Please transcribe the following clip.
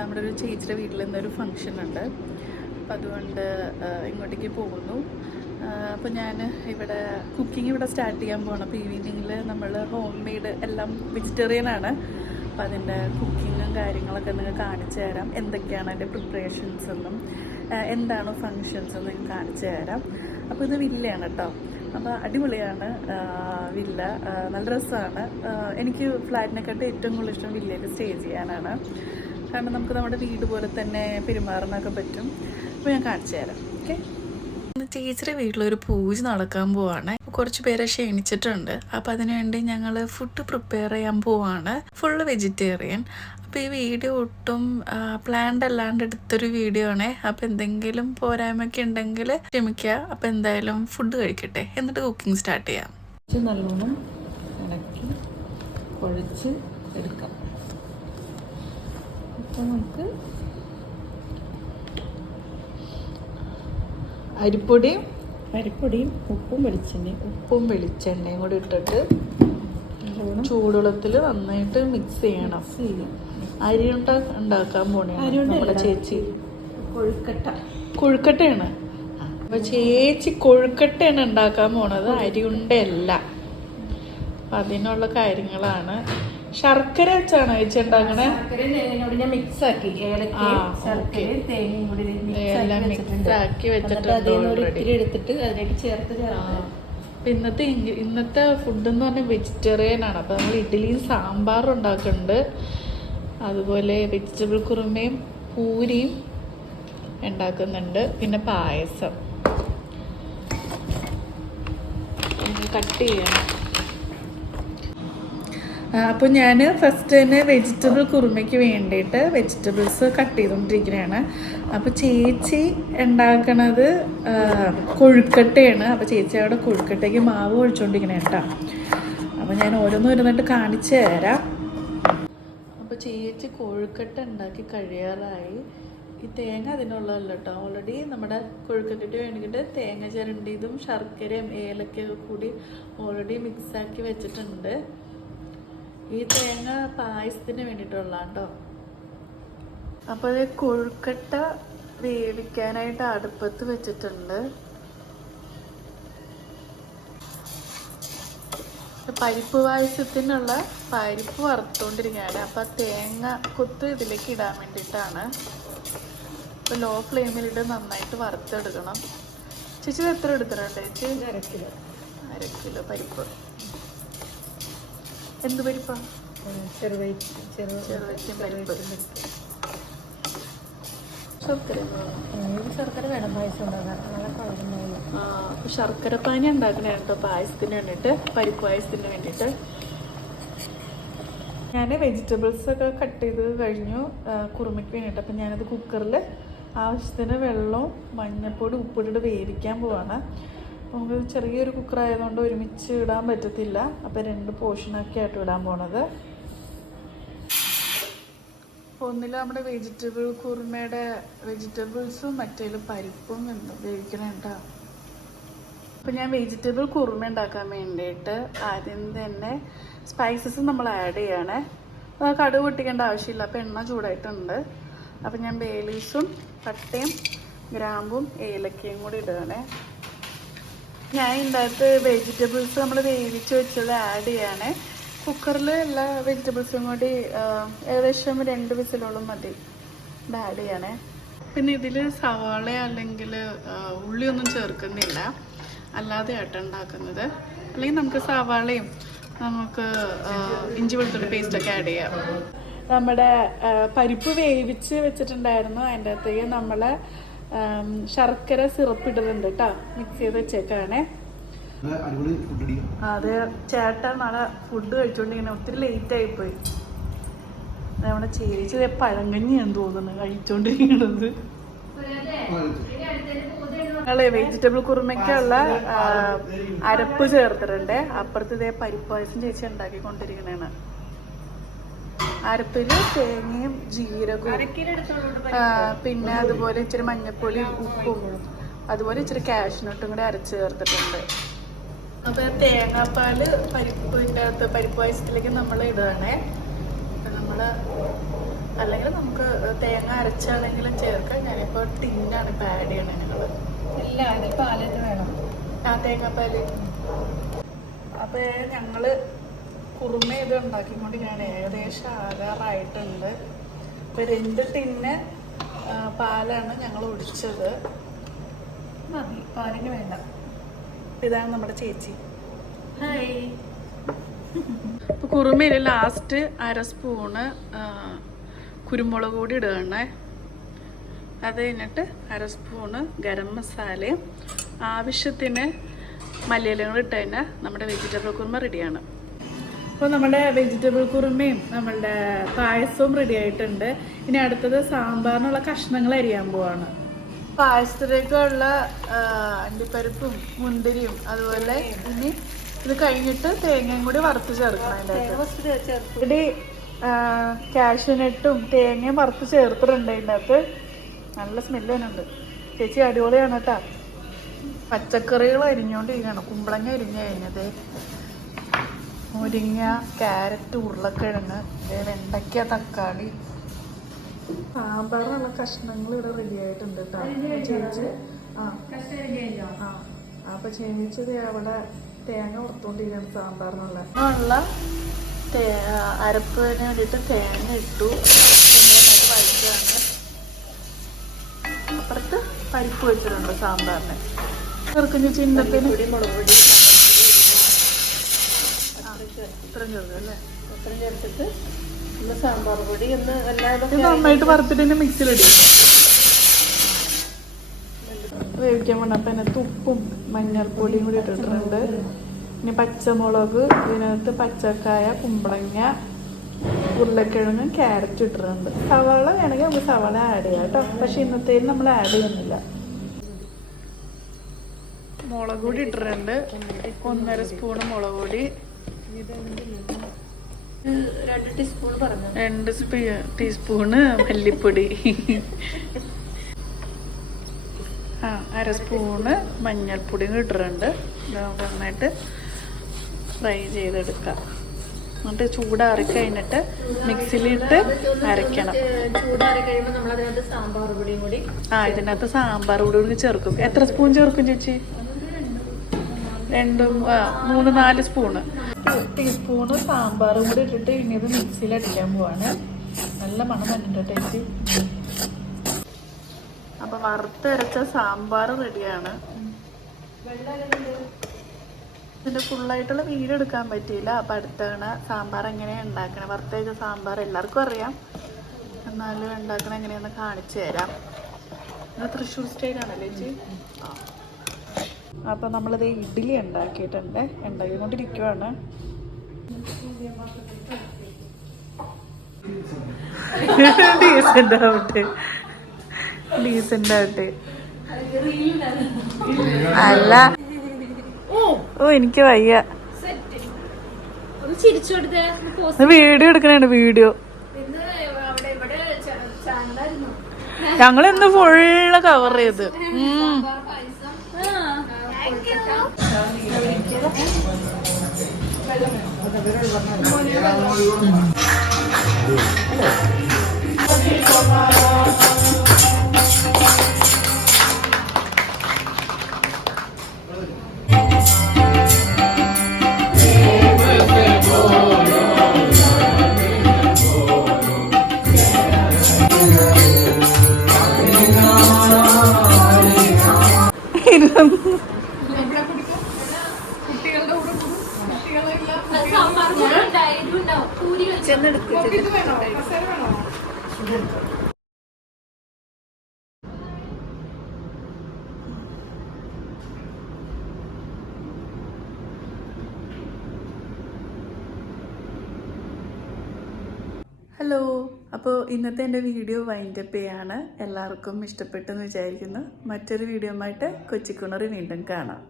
നമ്മുടെ ഒരു ചേച്ചിയുടെ വീട്ടിൽ നിന്നൊരു ഫംഗ്ഷൻ ഉണ്ട്. അപ്പം അതുകൊണ്ട് ഇങ്ങോട്ടേക്ക് പോകുന്നു. അപ്പോൾ ഞാൻ ഇവിടെ കുക്കിംഗ് ഇവിടെ സ്റ്റാർട്ട് ചെയ്യാൻ പോകണം. അപ്പോൾ ഈവനിങ്ങിൽ നമ്മൾ ഹോം മെയ്ഡ് എല്ലാം വെജിറ്റേറിയനാണ്. അപ്പോൾ അതിൻ്റെ കുക്കിങ്ങും കാര്യങ്ങളൊക്കെ നിങ്ങൾക്ക് കാണിച്ചു തരാം. എന്തൊക്കെയാണ് അതിൻ്റെ പ്രിപ്പറേഷൻസ് എന്നും എന്താണ് ഫങ്ഷൻസ് എന്നും ഞാൻ കാണിച്ചു തരാം. അപ്പോൾ ഇത് വില്ലയാണ് കേട്ടോ. അപ്പോൾ അടിപൊളിയാണ് വില്ല, നല്ല രസമാണ്. എനിക്ക് ഫ്ലാറ്റിനെക്കാട്ടും ഏറ്റവും കൂടുതൽ ഇഷ്ടം വില്ലയിൽ സ്റ്റേ ചെയ്യാനാണ്. കാരണം നമുക്ക് നമ്മുടെ വീട് പോലെ തന്നെ പെരുമാറാനൊക്കെ പറ്റും. അപ്പോൾ ഞാൻ കാണിച്ചു തരാം. ഓക്കെ, ചേച്ചിയുടെ വീട്ടിലൊരു പൂജ നടക്കാൻ പോവാണ്. കുറച്ച് പേരെ ക്ഷണിച്ചിട്ടുണ്ട്. അപ്പോൾ അതിനുവേണ്ടി ഞങ്ങൾ ഫുഡ് പ്രിപ്പയർ ചെയ്യാൻ പോവാണ്. Full vegetarian. അപ്പോൾ ഈ വീഡിയോ ഒട്ടും പ്ലാൻഡ് അല്ലാണ്ട് എടുത്തൊരു വീഡിയോ ആണേ. അപ്പോൾ എന്തെങ്കിലും പോരായ്മയൊക്കെ ഉണ്ടെങ്കിൽ ക്ഷമിക്കുക. അപ്പോൾ എന്തായാലും ഫുഡ് കഴിക്കട്ടെ, എന്നിട്ട് കുക്കിംഗ് സ്റ്റാർട്ട് ചെയ്യാം. നല്ലോണം ഇളക്കി കുഴച്ച് എടുക്കാം. അപ്പോൾ നമുക്ക് അരിപ്പൊടിയും ഉപ്പും വെളിച്ചെണ്ണയും കൂടി ഇട്ടിട്ട് ചൂടുവെള്ളത്തിൽ നന്നായിട്ട് മിക്സ് ചെയ്യണം. അരി ഉണ്ടാക്കാൻ പോണേണ് നമ്മുടെ ചേച്ചി. കൊഴുക്കട്ടയാണ്. അപ്പൊ ചേച്ചി കൊഴുക്കട്ടയാണ് ഉണ്ടാക്കാൻ പോണത്, അരിയുണ്ടല്ല. അപ്പൊ അതിനുള്ള കാര്യങ്ങളാണ്. ശർക്കര വെച്ചാണ് ചേച്ചി ഉണ്ടാക്കണേ. മിക്സ് ആക്കി എല്ലാം മിക്സ് ആക്കി വെച്ചിട്ടുണ്ട് ഓൾറെഡി. എടുത്തിട്ട് അതിലേക്ക് ചേർത്ത് ഇന്നത്തെ ഫുഡ് എന്ന് പറഞ്ഞാൽ വെജിറ്റേറിയൻ ആണ്. അപ്പോൾ നമ്മൾ ഇഡ്ഡലിയും സാമ്പാറും ഉണ്ടാക്കുന്നുണ്ട്. അതുപോലെ വെജിറ്റബിൾ കുറുമയും പൂരിയും ഉണ്ടാക്കുന്നുണ്ട്. പിന്നെ പായസം കട്ട് ചെയ്യണം. അപ്പോൾ ഞാൻ ഫസ്റ്റ് തന്നെ വെജിറ്റബിൾ കുറുമയ്ക്ക് വേണ്ടിയിട്ട് വെജിറ്റബിൾസ് കട്ട് ചെയ്തുകൊണ്ടിരിക്കുകയാണ്. അപ്പോൾ ചേച്ചി ഉണ്ടാക്കണത് കൊഴുക്കട്ടയാണ്. അപ്പോൾ ചേച്ചി അവിടെ കൊഴുക്കട്ടയ്ക്ക് മാവ് ഒഴിച്ചുകൊണ്ടിരിക്കണേ കേട്ടോ. അപ്പോൾ ഞാൻ ഓരോന്നിട്ട് കാണിച്ചു തരാം. അപ്പോൾ ചേച്ചി കൊഴുക്കട്ട ഉണ്ടാക്കി കഴിയാറായി. ഈ തേങ്ങ അതിനുള്ളതല്ല കേട്ടോ. ഓൾറെഡി നമ്മുടെ കൊഴുക്കട്ടയ്ക്ക് വേണ്ടിയിട്ട് തേങ്ങ ചിരണ്ടിയതും ശർക്കരയും ഏലക്കയൊക്കെ കൂടി ഓൾറെഡി മിക്സാക്കി വെച്ചിട്ടുണ്ട്. ഈ തേങ്ങ പായസത്തിന് വേണ്ടിയിട്ടുള്ളതാണ് കേട്ടോ. അപ്പോൾ അത് കൊഴുക്കട്ട വേവിക്കാനായിട്ട് അടുപ്പത്ത് വെച്ചിട്ടുണ്ട്. പരിപ്പ് പായസത്തിനുള്ള പരിപ്പ് വറുത്തുകൊണ്ടിരിക്കുകയാണ്. അപ്പോൾ തേങ്ങ കൊത്ത് ഇതിലേക്ക് ഇടാൻ വേണ്ടിയിട്ടാണ്. അപ്പോൾ ലോ ഫ്ലെയിമിലിട്ട് നന്നായിട്ട് വറുത്തെടുക്കണം. ചേച്ചി എത്ര എടുത്തിട്ടുണ്ട് ചേച്ചി? 1/2 കിലോ പരിപ്പ്. എന്ത് പരിപ്പാ? ചെറുവൈറ്റും പരിപ്പ്. ശർക്കര വേണം പായസം ഉണ്ടാക്കാൻ. അപ്പോൾ ശർക്കര പാനി ഉണ്ടാക്കണേ കേട്ടോ പായസത്തിന് വേണ്ടിയിട്ട്, പരിപ്പ് പായസത്തിന് വേണ്ടിയിട്ട്. ഞാൻ വെജിറ്റബിൾസ് ഒക്കെ കട്ട് ചെയ്ത് കഴിഞ്ഞു കുറുമയ്ക്ക് വേണ്ടിയിട്ട്. അപ്പം ഞാനത് കുക്കറിൽ ആവശ്യത്തിന് വെള്ളവും മഞ്ഞൾപ്പൊടി ഉപ്പിട്ടിട്ട് വേവിക്കാൻ പോവാണ്. നമുക്ക് ചെറിയൊരു കുക്കർ ആയതുകൊണ്ട് ഒരുമിച്ച് ഇടാൻ പറ്റത്തില്ല. അപ്പോൾ 2 പോർഷനൊക്കെ ആയിട്ട് ഇടാൻ പോണത്. ഒന്നിൽ നമ്മുടെ വെജിറ്റബിൾ കുറുമയുടെ വെജിറ്റബിൾസും മറ്റേലും പരിപ്പും വേവിക്കണം കേട്ടോ. അപ്പോൾ ഞാൻ വെജിറ്റബിൾ കുറുമ ഉണ്ടാക്കാൻ വേണ്ടിയിട്ട് ആദ്യം തന്നെ സ്പൈസസ് നമ്മൾ ആഡ് ചെയ്യണേ. കടുക് പൊട്ടിക്കേണ്ട ആവശ്യമില്ല. അപ്പോൾ എണ്ണ ചൂടായിട്ടുണ്ട്. അപ്പോൾ ഞാൻ ബേ ലീവ്സും പട്ടയും ഗ്രാമ്പും ഏലക്കയും കൂടി ഇടുകയാണേ. ഞാൻ ഇതിനകത്ത് വെജിറ്റബിൾസ് നമ്മൾ വേവിച്ച് വെച്ചത് ആഡ് ചെയ്യാണ്. കുക്കറിൽ എല്ലാ വെജിറ്റബിൾസും കൂടി ഏകദേശം 2 വിസിലോളം മതി ഇത് ആഡ് ചെയ്യണേ. പിന്നെ ഇതിൽ സവാള അല്ലെങ്കിൽ ഉള്ളിയൊന്നും ചേർക്കുന്നില്ല, അല്ലാതെ ആട്ട ഉണ്ടാക്കുന്നത്. അല്ലെങ്കിൽ നമുക്ക് സവാളയും നമുക്ക് ഇഞ്ചി വെളുത്തുള്ളി പേസ്റ്റൊക്കെ ആഡ് ചെയ്യാം. നമ്മുടെ പരിപ്പ് വേവിച്ച് വെച്ചിട്ടുണ്ടായിരുന്നു. അതിൻ്റെ അകത്തേക്ക് നമ്മൾ ശർക്കര സിറപ്പ് ഇടുന്നുണ്ട് കേട്ടോ. മിക്സ് ചെയ്ത് വെച്ചേക്കാണേ. അത് ചേട്ടൻ നാളെ ഫുഡ് കഴിച്ചോണ്ടിരിക്കണേ. ഒത്തിരി ലേറ്റ് ആയിപ്പോയി. നമ്മുടെ ചേച്ചി പഴങ്കഞ്ഞിയാന്ന് തോന്നുന്നു കഴിച്ചോണ്ടിരിക്കണത്. ഞങ്ങള് വെജിറ്റബിൾ കുറുമയ്ക്കുള്ള അരപ്പ് ചേർത്തിട്ടുണ്ട്. അപ്പുറത്ത് ഇതേ പരിപ്പ് പായസം ചേച്ചി ഉണ്ടാക്കിക്കൊണ്ടിരിക്കണേണ്. അരപ്പില് തേങ്ങയും ജീരകവും പിന്നെ അതുപോലെ ഇച്ചിരി മഞ്ഞപ്പൊടിയും ഉപ്പും അതുപോലെ ഇച്ചിരി കാഷ്നട്ടും കൂടെ അരച്ച് ചേർത്തിട്ടുണ്ട്. അപ്പോൾ തേങ്ങാപ്പാല് പരിപ്പിൻ്റെ അകത്ത് പരിപ്പ് പായസത്തിലേക്ക് നമ്മൾ ഇടുകയാണേ. നമ്മൾ അല്ലെങ്കിൽ നമുക്ക് തേങ്ങ അരച്ചാണെങ്കിലും ചേർക്കാം. ഞാനിപ്പോൾ ടിന്നാണ് ഇപ്പോൾ ആഡ് ചെയ്യണത്. ഞങ്ങൾ ഇല്ല, അതിൽ പാലൊക്കെ വേണം. ആ തേങ്ങാപ്പാല്. അപ്പോൾ ഞങ്ങൾ കുറുമ ഇത് ഉണ്ടാക്കിക്കൊണ്ട് ഞാൻ ഏകദേശം ആകാറായിട്ടുണ്ട്. ഇപ്പോൾ 2 ടിന്ന് പാലാണ് ഞങ്ങൾ ഒഴിച്ചത്. മതി, പാലിന് വേണ്ട. ഇതാണ് നമ്മുടെ ചേച്ചി. ഹായ്. ഇപ്പോൾ കുറുമയിൽ ലാസ്റ്റ് 1/2 സ്പൂണ് കുരുമുളക് പൊടി ഇടുകയാണേ. അത് കഴിഞ്ഞിട്ട് 1/2 സ്പൂണ് ഗരം മസാലയും ആവശ്യത്തിന് മല്ലിയിലയും കൂടി ഇട്ട് കഴിഞ്ഞാൽ നമ്മുടെ വെജിറ്റബിൾ കുറുമ റെഡിയാണ്. അപ്പോൾ നമ്മുടെ വെജിറ്റബിൾ കുറുമയും നമ്മളുടെ പായസവും റെഡി ആയിട്ടുണ്ട്. ഇനി അടുത്തത് സാമ്പാറിനുള്ള കഷ്ണങ്ങൾ അരിയാൻ പോവാണ്. പായസത്തിലേക്കുള്ള അണ്ടിപ്പരിപ്പും മുന്തിരിയും അതുപോലെ ഇനി ഇത് കഴിഞ്ഞിട്ട് തേങ്ങയും കൂടി വറുത്ത് ചേർക്കണം. അതിൻ്റെ ഇവിടെ കാഷ്യൂനട്ടും തേങ്ങയും വറുത്ത് ചേർത്തിട്ടുണ്ട്. അതിൻ്റെ അകത്ത് നല്ല സ്മെല്ല് തന്നെയുണ്ട്. ചേച്ചി അടിപൊളിയാണ് കേട്ടോ. പച്ചക്കറികൾ അരിഞ്ഞുകൊണ്ടിരിക്കുകയാണ്. കുമ്പളങ്ങ അരിഞ്ഞ് കഴിഞ്ഞത്, മുരിങ്ങ, ക്യാരറ്റ്, ഉരുളക്കിഴങ്ങ്, വെണ്ടയ്ക്ക, തക്കാളി. സാമ്പാറിനുള്ള കഷ്ണങ്ങൾ ഇവിടെ റെഡി ആയിട്ടുണ്ട് കേട്ടോ. ചേച്ചി അപ്പൊ ചേച്ചിത് അവിടെ തേങ്ങ വറുത്തോണ്ടിരിക്കുകയാണ് സാമ്പാറിനുള്ള അരപ്പിന് വേണ്ടിയിട്ട് തേങ്ങ ഇട്ടു. നന്നായിട്ട് വഴിക്കുകയാണ്. അപ്പുറത്ത് പരിപ്പ് വെച്ചിട്ടുണ്ട് സാമ്പാറിന്. ചെറുക്കും ചേച്ചി ഇന്നത്തിന് മുളക് പൊടി, ഇത്രയും ചെറുത് അല്ലേ? ഇത്രയും ചേർത്തിട്ട് ഒന്ന് സാമ്പാർ പൊടി ഒന്ന് എല്ലാവരും ഇത് നന്നായിട്ട് വറുത്തിട്ട് തന്നെ മിക്സിയിലിടും. വേവിക്കാൻ വേണം. അപ്പം അതിനകത്ത് ഉപ്പും മഞ്ഞൾപ്പൊടിയും കൂടി ഇട്ടിട്ടുണ്ട്. ഇനി പച്ചമുളക്, ഇതിനകത്ത് പച്ചക്കായ, കുമ്പളങ്ങ, ഉരുളക്കിഴങ്ങ്, ക്യാരറ്റ് ഇട്ടിട്ടുണ്ട്. സവാള വേണമെങ്കിൽ നമുക്ക് സവാള ആഡ് ചെയ്യാം കേട്ടോ. പക്ഷെ ഇന്നത്തേന് നമ്മൾ ആഡ് ചെയ്യുന്നില്ല. മുളക് പൊടി ഇട്ടിട്ടുണ്ട്. 1.5 സ്പൂണ് മുളക് പൊടി, 2 ടീസ്പൂൺ പറഞ്ഞു. 2 ടീസ്പൂണ് മല്ലിപ്പൊടി, 1/2 സ്പൂണ് മഞ്ഞൾപ്പൊടിയും ഇട്ടിട്ടുണ്ട്. നമുക്ക് നന്നായിട്ട് ഫ്രൈ ചെയ്തെടുക്കാം. എന്നിട്ട് ചൂടാറി കഴിഞ്ഞിട്ട് മിക്സിയിലിട്ട് അരയ്ക്കണം. ചൂടാറി കഴിയുമ്പോൾ നമ്മൾ അതിനകത്ത് സാമ്പാർ പൊടിയും കൂടി ഇതിനകത്ത് സാമ്പാർ പൊടി ചേർക്കും. എത്ര സ്പൂൺ ചേർക്കും ചേച്ചി? 3-4 സ്പൂണ്. ടീസ്പൂണ് സാമ്പാറും കൂടി ഇട്ടിട്ട് ഇനി ഇത് മിക്സിയിൽ അടിക്കാൻ പോവാണ്. നല്ല മണം വരുന്നുണ്ട് ചേച്ചി. അപ്പൊ വറുത്തരച്ച സാമ്പാർ റെഡിയാണ്. ഇതിന്റെ ഫുള്ളായിട്ടുള്ള വീഡിയോ എടുക്കാൻ പറ്റിയില്ല. അപ്പൊ അടുത്താണ് സാമ്പാർ എങ്ങനെയാണ് ഉണ്ടാക്കണേ. വറുത്തരച്ച സാമ്പാർ എല്ലാവർക്കും അറിയാം, എന്നാലും ഉണ്ടാക്കണ എങ്ങനെയാന്ന് കാണിച്ചു തരാം. ഇത് തൃശ്ശൂർ സ്റ്റൈലാണല്ലേ ചേച്ചി? അപ്പൊ നമ്മളിത് ഇഡ്ഡലി ഉണ്ടാക്കിയിട്ടുണ്ട്. ഉണ്ടാക്കിക്കൊണ്ടിരിക്കുവാണ്. ഡീസന്റ് ആവട്ടെ, ഡീസന്റ് ആവട്ടെ. അല്ല, ഓ എനിക്ക് വയ്യ. വീഡിയോ എടുക്കണേ, വീഡിയോ. ഞങ്ങൾ ഇന്ന് ഫുള്ള് കവർ ചെയ്ത്. ഹലോ, അപ്പോൾ ഇന്നത്തെ എൻ്റെ വീഡിയോ വൈൻഡപ്പ് ചെയ്യാണ്. എല്ലാവർക്കും ഇഷ്ടപ്പെട്ടെന്ന് വിചാരിക്കുന്നു. മറ്റൊരു വീഡിയോ ആയിട്ട് കൊച്ചിക്കുണറി വീണ്ടും കാണാം.